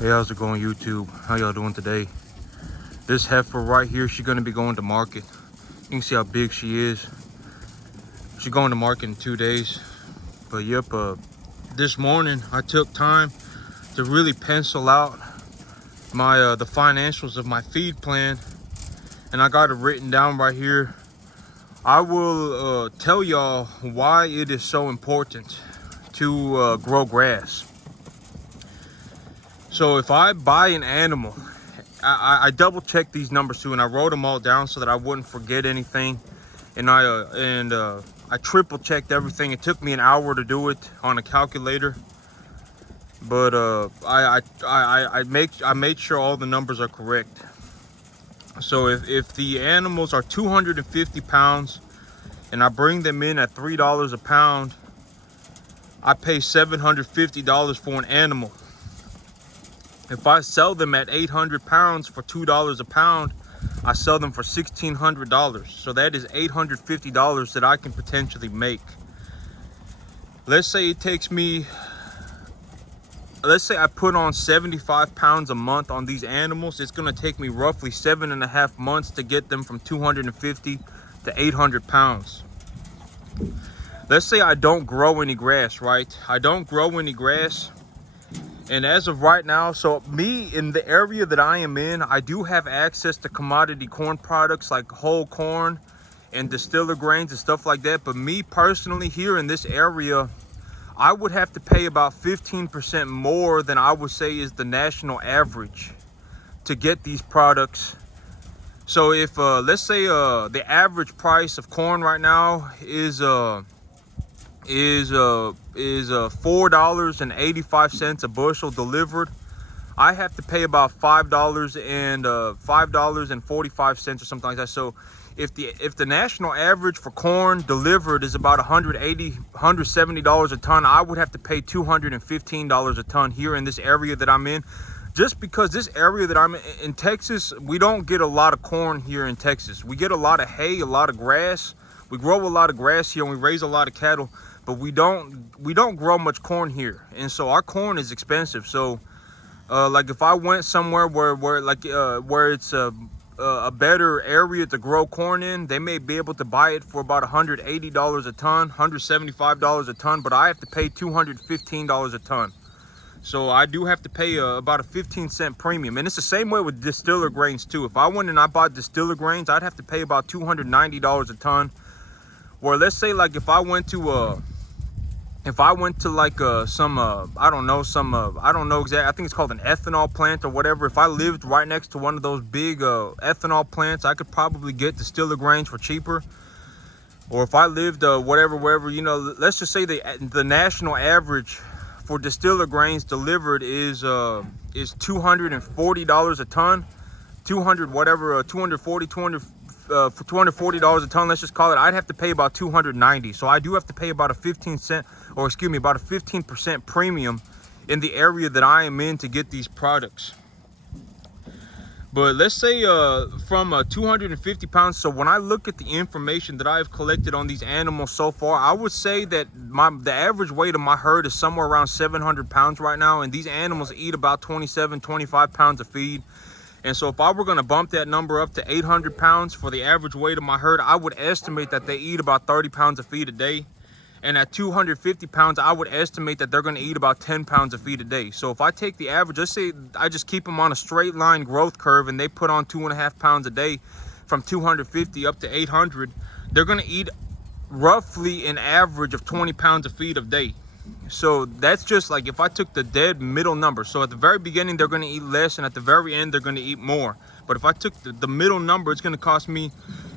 Hey, how's it going, YouTube? How y'all doing today? This heifer right here, she's gonna be going to market. You can see how big she is. She's going to market in 2 days. But yep, this morning I took time to really pencil out my the financials of my feed plan, and I got it written down right here. I will tell y'all why it is so important to grow grass. So if I buy an animal, I double checked these numbers too, and I wrote them all down so that I wouldn't forget anything. And I triple checked everything. It took me an hour to do it on a calculator, but I made sure all the numbers are correct. So if the animals are 250 pounds and I bring them in at $3 a pound, I pay $750 for an animal. If I sell them at 800 pounds for $2 a pound, I sell them for $1,600. So that is $850 that I can potentially make. Let's say it takes me, let's say I put on 75 pounds a month on these animals. It's gonna take me roughly 7.5 months to get them from 250 to 800 pounds. Let's say I don't grow any grass, right? I don't grow any grass. And as of right now, so me in the area that I am in, I do have access to commodity corn products like whole corn and distiller grains and stuff like that. But me personally here in this area, I would have to pay about 15% more than I would say is the national average to get these products. So if let's say the average price of corn right now is $4.85 a bushel delivered, I have to pay about $5.45 or something like that. So if the national average for corn delivered is about $170 a ton, I would have to pay $215 a ton here in this area that I'm in. Just because this area that I'm in Texas, we don't get a lot of corn here in Texas. We get a lot of hay, a lot of grass. We grow a lot of grass here and we raise a lot of cattle, but we don't grow much corn here. And so our corn is expensive. So like if I went somewhere where it's a better area to grow corn in, they may be able to buy it for about $180 a ton, $175 a ton, but I have to pay $215 a ton. So I do have to pay about a 15-cent premium. And it's the same way with distiller grains too. If I went and I bought distiller grains, I'd have to pay about $290 a ton. Where let's say like if I went to like some I don't know exactly, I think it's called an ethanol plant or whatever. If I lived right next to one of those big ethanol plants, I could probably get distiller grains for cheaper. Or if I lived wherever, you know, let's just say the national average for distiller grains delivered is $240 a ton, for $240 a ton, let's just call it. I'd have to pay about $290. So I do have to pay about a 15% premium in the area that I am in to get these products. But let's say from 250 pounds. So when I look at the information that I've collected on these animals so far, I would say that the average weight of my herd is somewhere around 700 pounds right now. And these animals eat about 25 pounds of feed. And so if I were going to bump that number up to 800 pounds for the average weight of my herd, I would estimate that they eat about 30 pounds of feed a day. And at 250 pounds, I would estimate that they're going to eat about 10 pounds of feed a day. So if I take the average, let's say I just keep them on a straight line growth curve and they put on 2.5 pounds a day from 250 up to 800, they're going to eat roughly an average of 20 pounds of feed a day. So that's just like if I took the dead middle number. So at the very beginning, they're going to eat less, and at the very end, they're going to eat more. But if I took the middle number, it's going to cost me,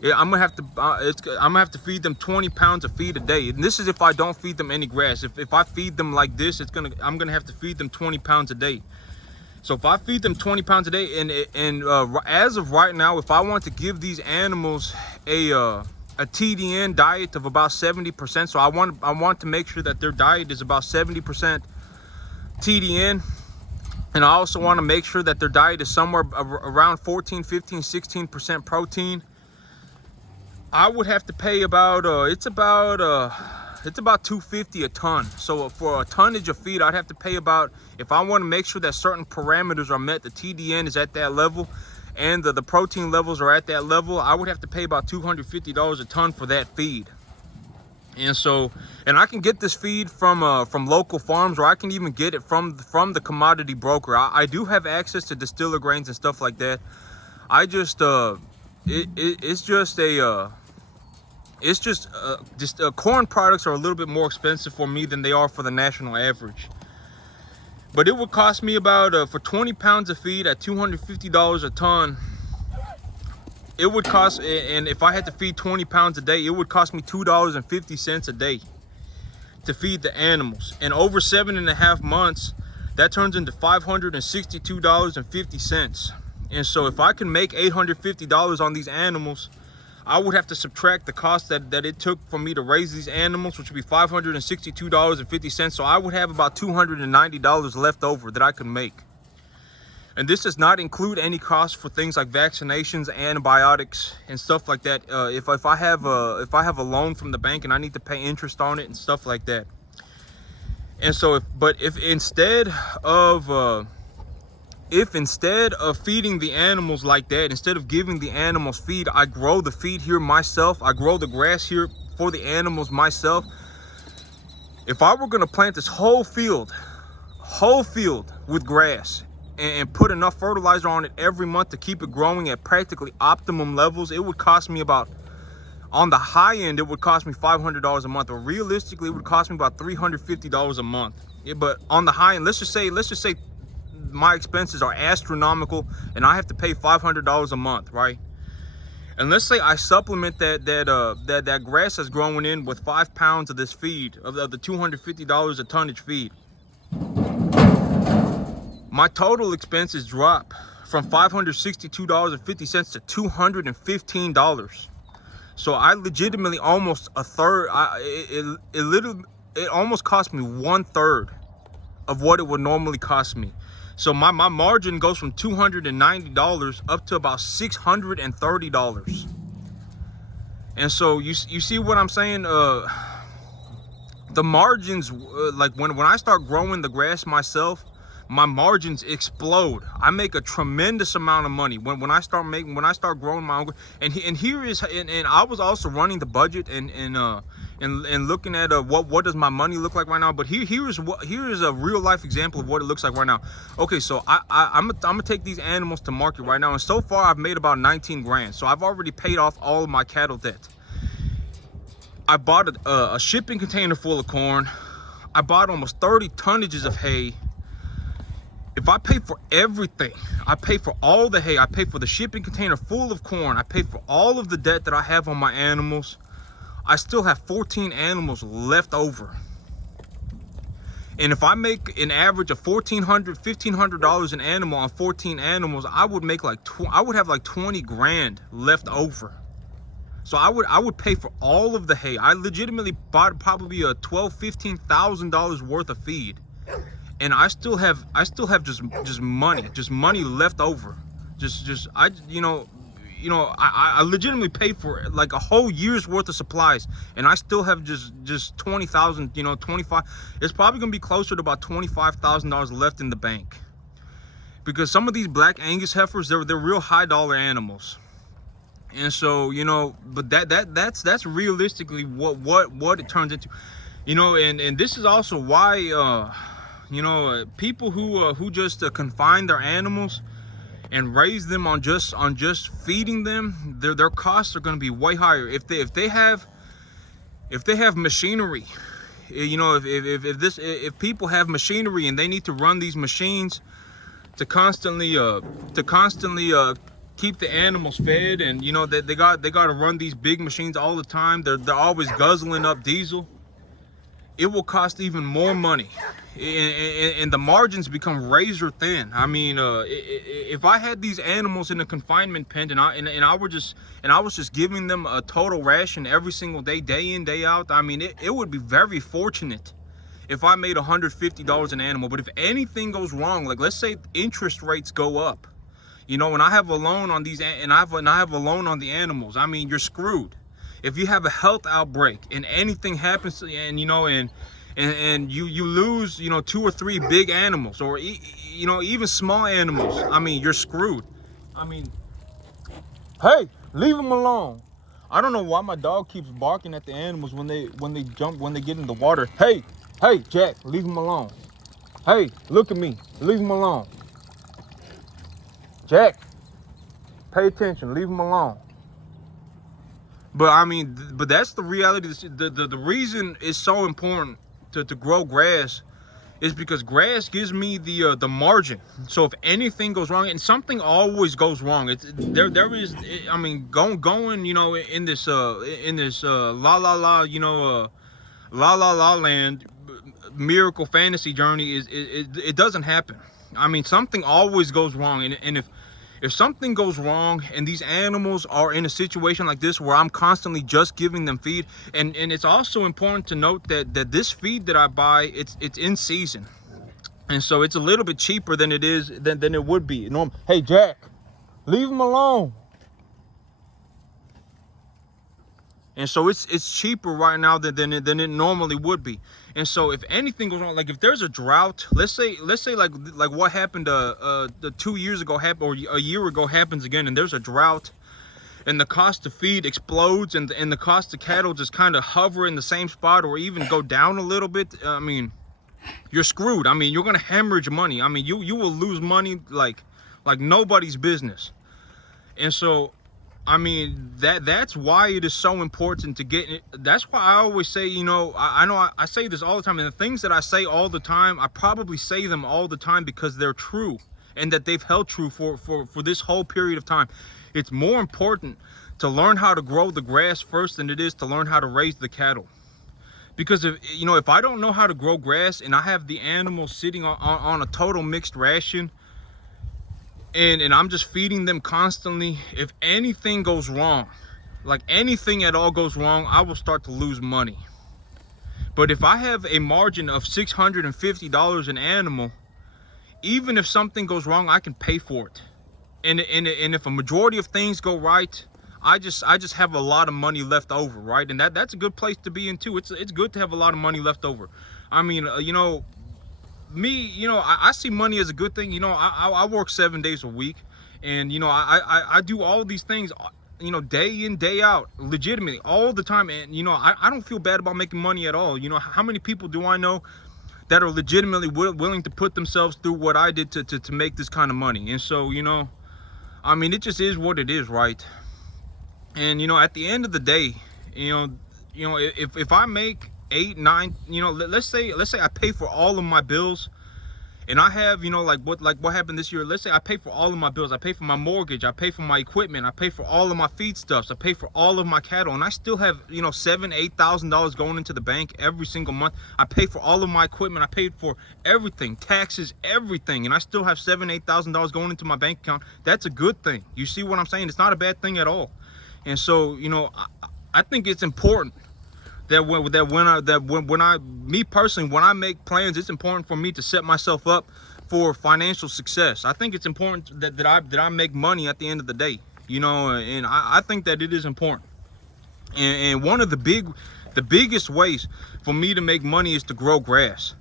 I'm going to have to feed them 20 pounds of feed a day. And this is if I don't feed them any grass. If I feed them like this, I'm going to have to feed them 20 pounds a day. So if I feed them 20 pounds a day, and as of right now, if I want to give these animals a TDN diet of about 70%, so I want to make sure that their diet is about 70% TDN, and I also want to make sure that their diet is somewhere around 14, 15, 16% protein. I would have to pay about $250 a ton. So for a tonnage of feed, I'd have to pay about, if I want to make sure that certain parameters are met, the TDN is at that level and the protein levels are at that level, I would have to pay about $250 a ton for that feed. And so, and I can get this feed from local farms, or I can even get it from the commodity broker. I do have access to distiller grains and stuff like that. I just corn products are a little bit more expensive for me than they are for the national average. But it would cost me about for 20 pounds of feed at $250 a ton. It would cost, and if I had to feed 20 pounds a day, it would cost me $2.50 a day to feed the animals. And over 7.5 months, that turns into $562.50. And so if I can make $850 on these animals, I would have to subtract the cost that it took for me to raise these animals, which would be $562.50. So I would have about $290 left over that I could make. And this does not include any costs for things like vaccinations, antibiotics, and stuff like that. If I have a loan from the bank and I need to pay interest on it and stuff like that. And so, if instead of feeding the animals like that, instead of giving the animals feed, I grow the feed here myself. I grow the grass here for the animals myself. If I were gonna plant this whole field with grass, and put enough fertilizer on it every month to keep it growing at practically optimum levels, it would cost me about, on the high end, it would cost me $500 a month, or realistically, it would cost me about $350 a month. Yeah, but on the high end, let's just say my expenses are astronomical and I have to pay $500 a month, right? And let's say I supplement that grass that's growing in with 5 pounds of this feed, of the $250 a tonnage feed. My total expenses drop from $562.50 to $215. So I legitimately almost a third. It almost cost me 1/3 of what it would normally cost me. So my margin goes from $290 up to about $630. And so you see what I'm saying? The margins, like when I start growing the grass myself, my margins explode. I make a tremendous amount of money when I start growing my own. And I was also running the budget and looking at what does my money look like right now. But here is a real life example of what it looks like right now. Okay, so I'm gonna take these animals to market right now, and so far I've made about 19 grand. So I've already paid off all of my cattle debt. I bought a shipping container full of corn. I bought almost 30 tonnages of hay. If I pay for everything, I pay for all the hay, I pay for the shipping container full of corn, I pay for all of the debt that I have on my animals, I still have 14 animals left over. And if I make an average of $1,500 an animal on 14 animals, I would make I would have like 20 grand left over. So I would pay for all of the hay. I legitimately bought probably a $12,000-$15,000 worth of feed. And I still have just money left over. I legitimately paid for like a whole year's worth of supplies, and I still have just 20,000, 25. It's probably gonna be closer to about $25,000 left in the bank, because some of these black Angus heifers, they're real high dollar animals. And so, but that's realistically what it turns into, and this is also why people who just confine their animals and raise them on just feeding them, their costs are going to be way higher. If they have machinery, if people have machinery and they need to run these machines to constantly keep the animals fed, and they got to run these big machines all the time, they're always guzzling up diesel, it will cost even more money, and the margins become razor thin. I mean, if I had these animals in a confinement pen and I was just giving them a total ration every single day, day in, day out, I mean, it would be very fortunate if I made $150 an animal. But if anything goes wrong, like let's say interest rates go up, when I have a loan on these, and I have a loan on the animals, I mean, you're screwed. if you have a health outbreak and anything happens to, and you know, and you lose, you know, 2 or 3 big animals, or you know, even small animals, I mean, you're screwed. I mean, hey, leave them alone. I don't know why my dog keeps barking at the animals when they get in the water. Hey, Jack, leave them alone. Hey, look at me, leave them alone. Jack, pay attention, leave them alone. But I mean, but that's the reality. The reason it's so important to grow grass is because grass gives me the margin. So if anything goes wrong, and something always goes wrong, it's there is, I mean, going, you know, in this la la la, you know, la la la land miracle fantasy journey, it doesn't happen. I mean, something always goes wrong, and if something goes wrong and these animals are in a situation like this where I'm constantly just giving them feed, and it's also important to note that this feed that I buy, it's in season, and so it's a little bit cheaper than it would be normal. Hey, Jack, leave him alone. And so it's cheaper right now than it normally would be. And so if anything goes wrong, like if there's a drought, let's say like what happened 2 years ago or a year ago happens again, and there's a drought, and the cost of feed explodes, and the cost of cattle just kind of hover in the same spot or even go down a little bit. I mean, you're screwed. I mean, you're gonna hemorrhage money. I mean, you will lose money like nobody's business. And so, I mean, that's why it is so important to get it. That's why I always say, you know, I know I say this all the time, and the things that I say all the time, I probably say them all the time because they're true, and that they've held true for this whole period of time. It's more important to learn how to grow the grass first than it is to learn how to raise the cattle. Because if I don't know how to grow grass and I have the animals sitting on a total mixed ration, and I'm just feeding them constantly, if anything goes wrong, like anything at all goes wrong, I will start to lose money. But if I have a margin of $650 an animal, even if something goes wrong, I can pay for it. And if a majority of things go right, I just have a lot of money left over, right? And that's a good place to be in too. It's good to have a lot of money left over. I mean, you know, me, you know, I see money as a good thing. You know, I work 7 days a week, and you know, I do all these things, you know, day in, day out, legitimately, all the time. And you know, I don't feel bad about making money at all. You know, how many people do I know that are legitimately willing to put themselves through what I did to make this kind of money? And so, you know, I mean, it just is what it is, right? And you know, at the end of the day, you know, if I make 8, 9, you know, let's say I pay for all of my bills, and I have, you know, like what happened this year. Let's say I pay for all of my bills. I pay for my mortgage, I pay for my equipment, I pay for all of my feedstuffs, I pay for all of my cattle, and I still have, you know, $7,000-8,000 going into the bank every single month. I pay for all of my equipment, I paid for everything, taxes, everything, and I still have $7,000-8,000 going into my bank account. That's a good thing. You see what I'm saying? It's not a bad thing at all. And so, you know, I think it's important that when I make plans, it's important for me to set myself up for financial success. I think it's important that I make money at the end of the day, you know, and I think that it is important. And one of the biggest ways for me to make money is to grow grass.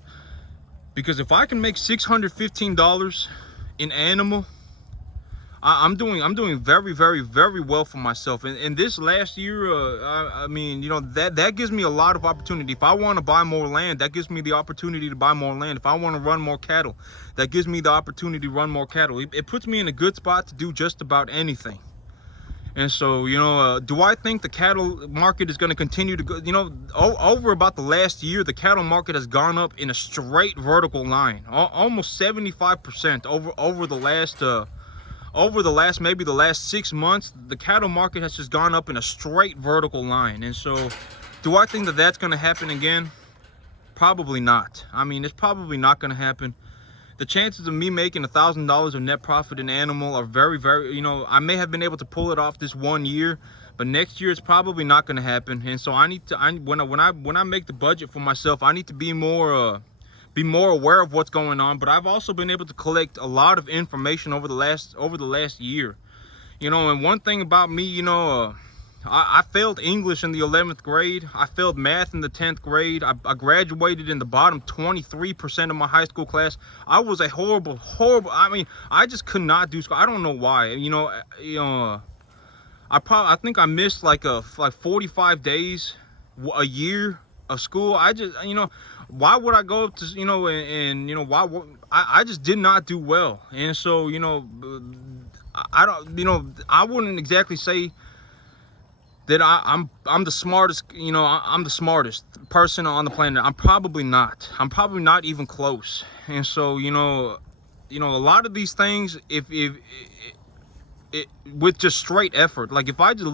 Because if I can make $615 in animal, I'm doing very, very, very well for myself. And this last year, I mean, you know, that gives me a lot of opportunity. If I want to buy more land, that gives me the opportunity to buy more land. If I want to run more cattle, that gives me the opportunity to run more cattle. It puts me in a good spot to do just about anything. And so, you know, do I think the cattle market is going to continue to go? You know, over about the last year, the cattle market has gone up in a straight vertical line, almost 75% over the last 6 months. The cattle market has just gone up in a straight vertical line. And so, do I think that that's going to happen again? Probably not. I mean, it's probably not going to happen. The chances of me making $1,000 of net profit in animal are very, very, you know, I may have been able to pull it off this 1 year, but next year it's probably not going to happen. And so when I make the budget for myself, I need to be more aware of what's going on. But I've also been able to collect a lot of information over the last year, you know. And one thing about me, you know, I failed English in the 11th grade. I failed math in the 10th grade. I graduated in the bottom 23% of my high school class. I was a horrible, I mean, I just could not do school. I don't know why. I think I missed like 45 days a year of school. I just, why would I go up to, I just did not do well. And so, I don't, I wouldn't exactly say that I'm the smartest, I'm the smartest person on the planet. I'm probably not. I'm probably not even close. And so, a lot of these things, if with just straight effort, like if I just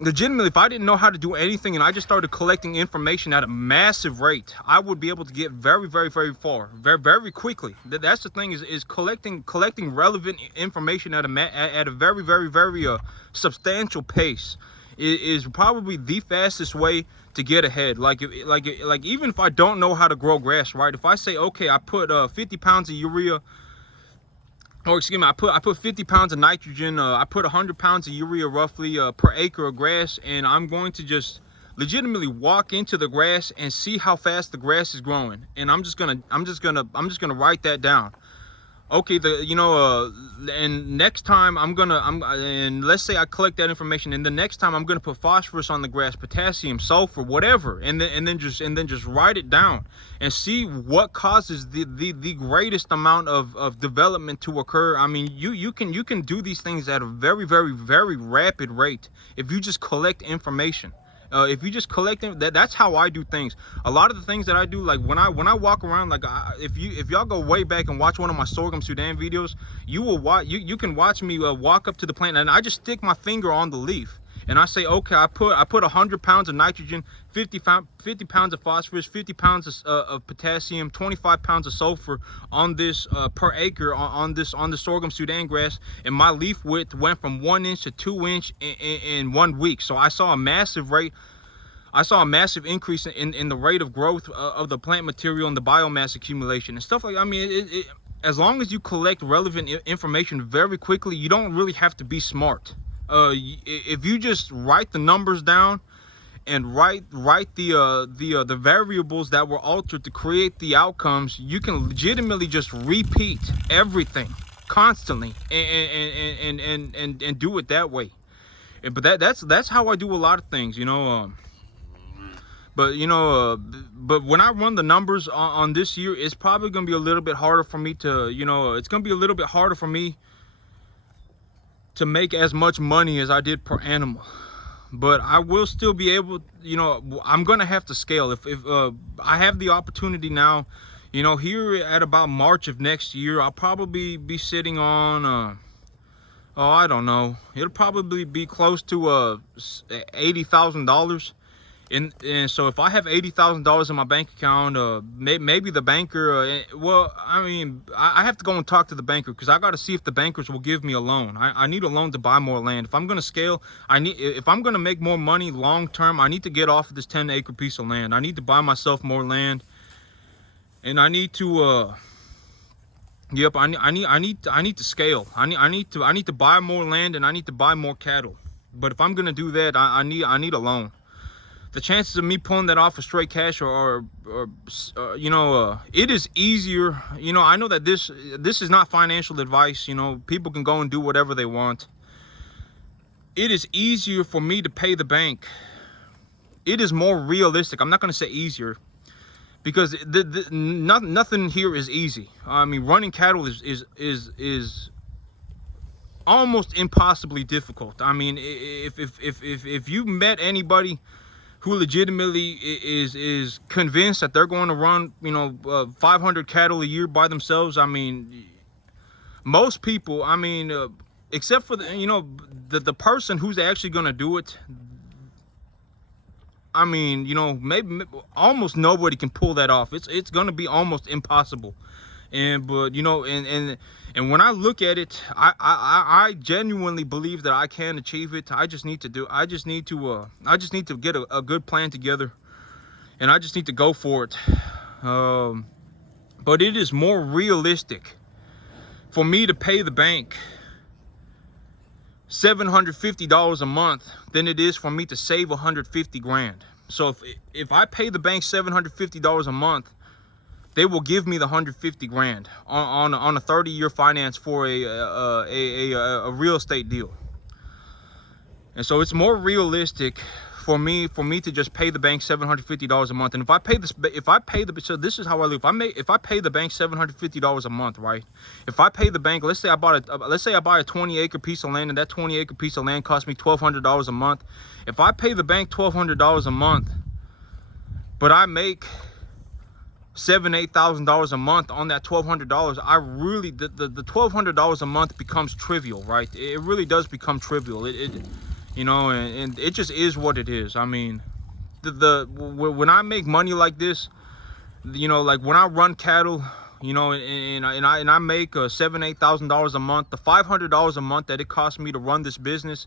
legitimately, if I didn't know how to do anything and I just started collecting information at a massive rate, I would be able to get very, very, very far, very, very quickly. That's the thing, is collecting relevant information at a very, very, very substantial pace is probably the fastest way to get ahead. Like even if I don't know how to grow grass, right? If I say, okay, I put 50 pounds of urea, or excuse me, I put 50 pounds of nitrogen, I put 100 pounds of urea roughly per acre of grass, and I'm going to just legitimately walk into the grass and see how fast the grass is growing. And I'm just gonna write that down. Okay, and next time and let's say I collect that information, and the next time I'm gonna put phosphorus on the grass, potassium, sulfur, whatever, and then just write it down and see what causes the greatest amount of development to occur. I mean, you can do these things at a very, very, very rapid rate if you just collect information. If you just collect them, that's how I do things. A lot of the things that I do, like when I walk around, like if y'all go way back and watch one of my sorghum Sudan videos, you can watch me walk up to the plant and I just stick my finger on the leaf and I say, okay, I put 100 pounds of nitrogen, 50 pounds of phosphorus, 50 pounds of potassium, 25 pounds of sulfur on this per acre on the sorghum Sudan grass, and my leaf width went from 1 inch to 2 inch in 1 week. So I saw a massive increase in the rate of growth of the plant material and the biomass accumulation and stuff like that. I mean, as long as you collect relevant information very quickly, you don't really have to be smart. If you just write the numbers down and write the variables that were altered to create the outcomes, you can legitimately just repeat everything constantly and do it that way. But that's how I do a lot of things, but when I run the numbers on this year, it's probably gonna be a little bit harder for me to, it's gonna be a little bit harder for me to make as much money as I did per animal. But I will still be able, I'm gonna have to scale. If I have the opportunity now, here at about March of next year, I'll probably be sitting on, I don't know, it'll probably be close to $80,000. And so if I have $80,000 in my bank account, maybe the banker, well, I mean, I have to go and talk to the banker, because I got to see if the bankers will give me a loan. I need a loan to buy more land. If I'm going to scale, if I'm going to make more money long term, I need to get off of this 10-acre piece of land. I need to buy myself more land, and I need to, yep, I need to scale. I need to buy more land, and I need to buy more cattle. But if I'm going to do that, I need a loan. The chances of me pulling that off of straight cash it is easier. I know that this is not financial advice. People can go and do whatever they want. It is easier for me to pay the bank. It is more realistic. I'm not going to say easier, because nothing here is easy. I mean, running cattle is almost impossibly difficult. I mean, if you met anybody who legitimately is convinced that they're going to run 500 cattle a year by themselves, I mean, most people, I mean, except for the person who's actually going to do it, I mean, maybe almost nobody can pull that off. It's going to be almost impossible. And when I look at it, I genuinely believe that I can achieve it. I just need to get a good plan together, and I just need to go for it. But it is more realistic for me to pay the bank $750 a month than it is for me to save 150 grand. So if I pay the bank $750 a month, they will give me the 150 grand on a 30-year finance for a real estate deal. And so it's more realistic for me to just pay the bank $750 a month. And so this is how I live. If I pay the bank $750 a month, right? If I pay the bank, let's say I buy a 20-acre piece of land, and that 20-acre piece of land costs me $1,200 a month. If I pay the bank $1,200 a month, but I make $8,000 a month on that $1,200, I really the $1,200 a month becomes trivial, right? It really does become trivial. You know, and it just is what it is. I mean, when I make money like this, you know, like when I run cattle, you know, and I make $8,000 a month, the $500 a month that it costs me to run this business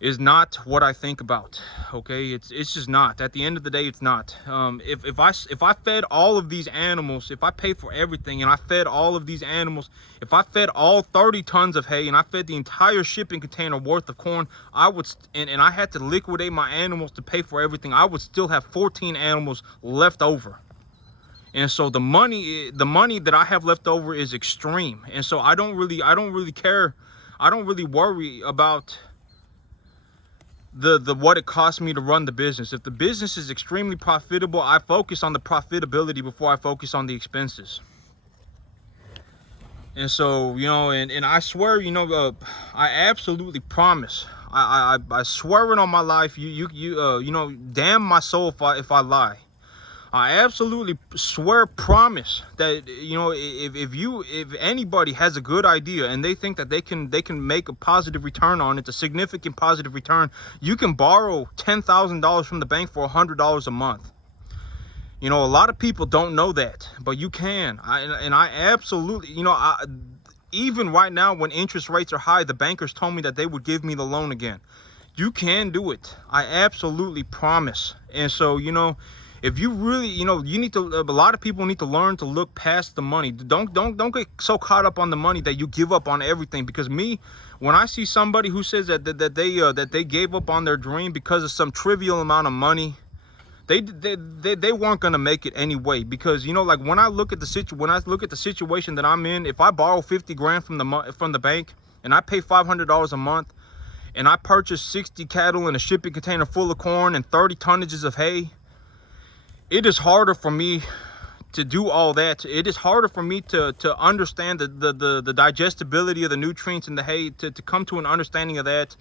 is not what I think about. Okay, it's just not. At the end of the day, it's not. If I fed all of these animals, if I paid for everything and I fed all of these animals, if I fed all 30 tons of hay and I fed the entire shipping container worth of corn, I would and I had to liquidate my animals to pay for everything, I would still have 14 animals left over. And so the money that I have left over is extreme. And so I don't really care. I don't really worry about the what it costs me to run the business. If the business is extremely profitable, I focus on the profitability before I focus on the expenses. And so, you know, and I swear, you know, I absolutely promise, I swear it on my life, you know, damn my soul if I lie. I absolutely swear, promise that, you know, if anybody has a good idea and they think that they can make a positive return on it, a significant positive return, you can borrow $10,000 from the bank for $100 a month. You know, a lot of people don't know that, but you can. I absolutely, you know, even right now when interest rates are high, the bankers told me that they would give me the loan again. You can do it. I absolutely promise. And so, you know, if you really, you know, you need to, a lot of people need to learn to look past the money. Don't get so caught up on the money that you give up on everything. Because when I see somebody who says that they gave up on their dream because of some trivial amount of money, they weren't gonna make it anyway. Because, you know, like when I look at the situation that I'm in, if I borrow 50 grand from the bank and I pay $500 a month and I purchase 60 cattle and a shipping container full of corn and 30 tonnages of hay, it is harder for me to do all that. It is harder for me to understand the digestibility of the nutrients in the hay, to come to an understanding of that,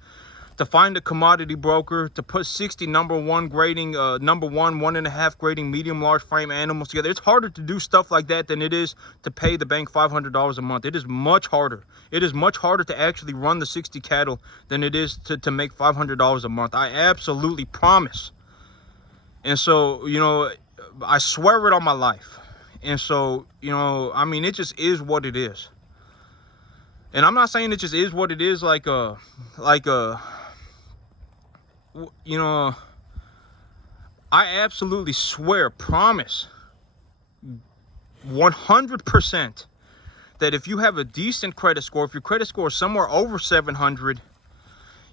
to find a commodity broker, to put 60 number one 1.5 grading medium large frame animals together. It's harder to do stuff like that than it is to pay the bank $500 a month. It is much harder. It is much harder to actually run the 60 cattle than it is to make $500 a month. I absolutely promise. And so, you know, I swear it on my life. And so, you know, I mean, it just is what it is. And I'm not saying it just is what it is, you know, I absolutely swear, promise, 100% that if you have a decent credit score, if your credit score is somewhere over 700,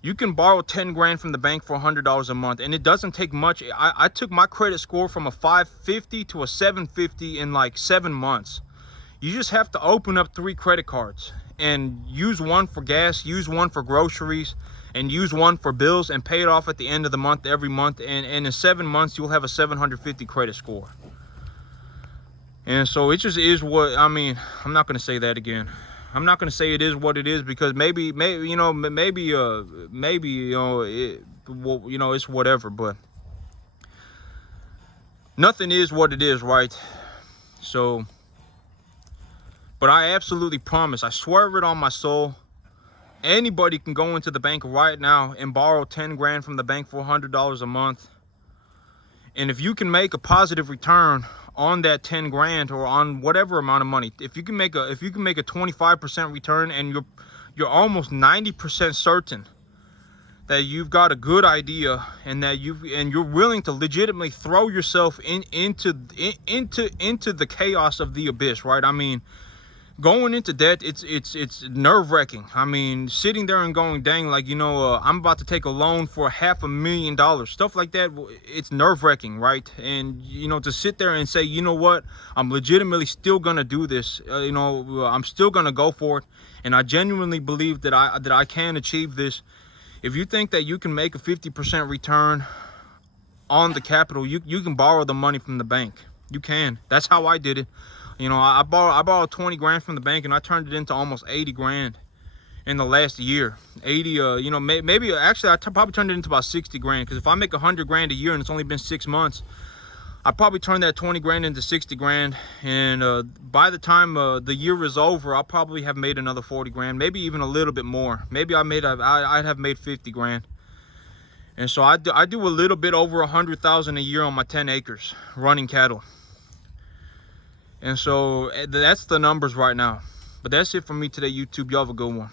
you can borrow 10 grand from the bank for $100 a month. And it doesn't take much. I took my credit score from a 550 to a 750 in like 7 months. You just have to open up 3 credit cards and use one for gas, use one for groceries, and use one for bills, and pay it off at the end of the month every month. And in 7 months, you'll have a 750 credit score. And so it just is what, I mean, I'm not going to say that again. I'm not going to say it is what it is, because maybe you know, it's whatever, but nothing is what it is, right? So, but I absolutely promise, I swear it on my soul, anybody can go into the bank right now and borrow 10 grand from the bank for $100 a month. And if you can make a positive return on that 10 grand or on whatever amount of money, if you can make a 25% return, and you're almost 90% certain that you've got a good idea, and that you're willing to legitimately throw yourself into the chaos of the abyss, right? I mean, going into debt, it's nerve-wracking. I mean, sitting there and going, dang, like, you know, I'm about to take a loan for $500,000, stuff like that. It's nerve-wracking, right? And, you know, to sit there and say, you know what, I'm legitimately still gonna do this. You know, I'm still gonna go for it, and I genuinely believe that I can achieve this. If you think that you can make a 50% return on the capital, you can borrow the money from the bank. You can. That's how I did it. You know, I borrowed 20 grand from the bank, and I turned it into almost 80 grand in the last year. 80, you know, maybe actually I probably turned it into about 60 grand, because if I make 100 grand a year and it's only been 6 months, I probably turned that 20 grand into 60 grand. And by the time the year is over, I'll probably have made another 40 grand, maybe even a little bit more. Maybe I'd have made 50 grand. And so I do a little bit over 100,000 a year on my 10 acres running cattle. And so that's the numbers right now. But that's it for me today, YouTube. Y'all have a good one.